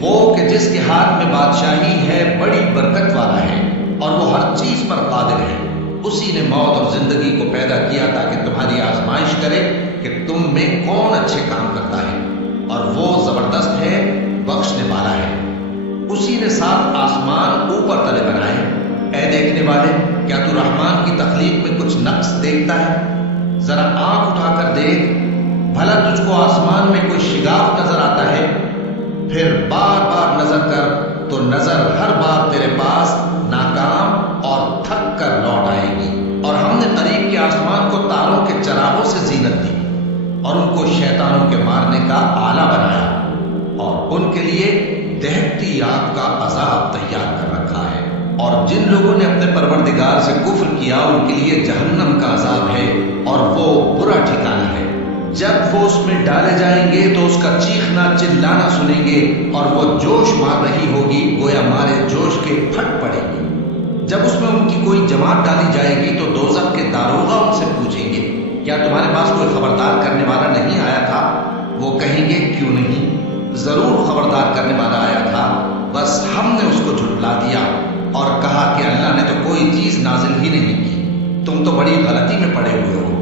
وہ کہ جس کے ہاتھ میں بادشاہی ہے بڑی برکت والا ہے اور وہ ہر چیز پر قادر ہے۔ اسی نے موت اور زندگی کو پیدا کیا تاکہ تمہاری آزمائش کرے کہ تم میں کون اچھے کام کرتا ہے، اور وہ زبردست ہے، بخشنے والا ہے۔ اسی نے 7 آسمان اوپر تلے بنائے۔ اے دیکھنے والے، کیا تو رحمان کی تخلیق میں کچھ نقص دیکھتا ہے؟ ذرا آنکھ اٹھا کر دیکھ، بھلا تجھ کو آسمان میں کوئی شگاف نظر آتا ہے؟ پھر بار بار نظر کر تو نظر ہر بار تیرے پاس ناکام اور تھک کر لوٹ آئے گی۔ اور ہم نے قریب کے آسمان کو تاروں کے چراغوں سے زینت دی اور ان کو شیطانوں کے مارنے کا آلہ بنایا، اور ان کے لیے دہکتی آگ کا عذاب تیار کر رکھا ہے۔ اور جن لوگوں نے اپنے پروردگار سے کفر کیا ان کے لیے جہنم کا عذاب ہے، اور وہ برا ٹھکانہ ہے۔ جب وہ اس میں ڈالے جائیں گے تو اس کا چیخنا چلانا سنیں گے، اور وہ جوش مار رہی ہوگی گویا مارے جوش کے پھٹ پڑے گی۔ جب اس میں ان کی کوئی جماعت ڈالی جائے گی تو دوزخ کے داروغہ ان سے پوچھیں گے، کیا تمہارے پاس کوئی خبردار کرنے والا نہیں آیا تھا؟ وہ کہیں گے، کیوں نہیں، ضرور خبردار کرنے والا آیا تھا، بس ہم نے اس کو جھٹلا دیا اور کہا کہ اللہ نے تو کوئی چیز نازل ہی نہیں کی، تم تو بڑی غلطی میں پڑے ہوئے ہو۔